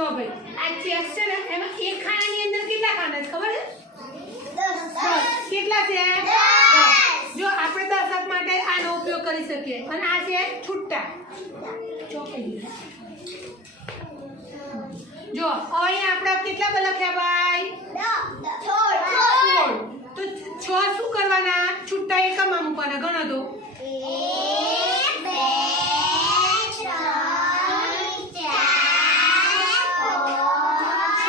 જો ભાઈ આ ચેસ છે ને એમાં એક ખાનાની અંદર કેટલા ખાના છે ખબર છે? કેટલા છે. જો આપણે દશક માટે આનો ઉપયોગ કરી શકીએ. અને આ છે છૂટા. ચોકી જો હવે અહીંયા આપણે કેટલા પર લખ્યા ભાઈ. તો છ શું કરવાના? છુટ્ટા એકમમાં મૂકવાના ગણો તો છ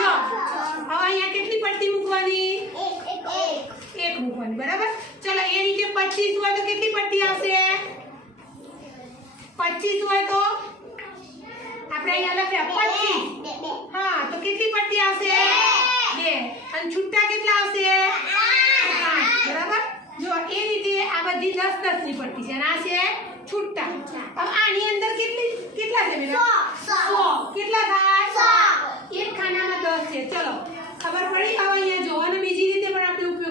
હવે અહીંયા કેટલી પટ્ટી મૂકવાની એક મૂકવાની બરાબર? ચલો એ નીચે પચીસ હોય તો કેટલી પટ્ટી આવશે? પચીસ હોય તો? આપણે અહીંયા લખ્યા પચીસ. હા તો કેટલી પટ્ટી આવશે? બે. અને છૂટા કેટલા આવશે? બરાબર? જો એ રીતે આ બધી દસ દસની પટ્ટી છે. અને આ છે છૂટા. હવે આની અંદર કેટલી કેટલા છે બેટા સો કેટલા થાય? એક ખાનામાં દસ છે. ચલો ખબર પડી? હવે અહીંયા જો અને બીજી રીતે પણ આપણે ઉપયોગ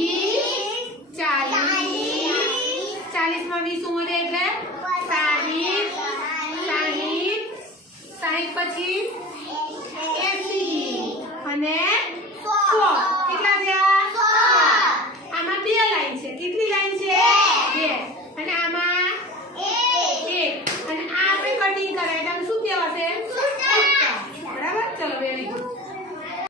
मम्मी शू देख रहे साहिब साहिब। साहिब पची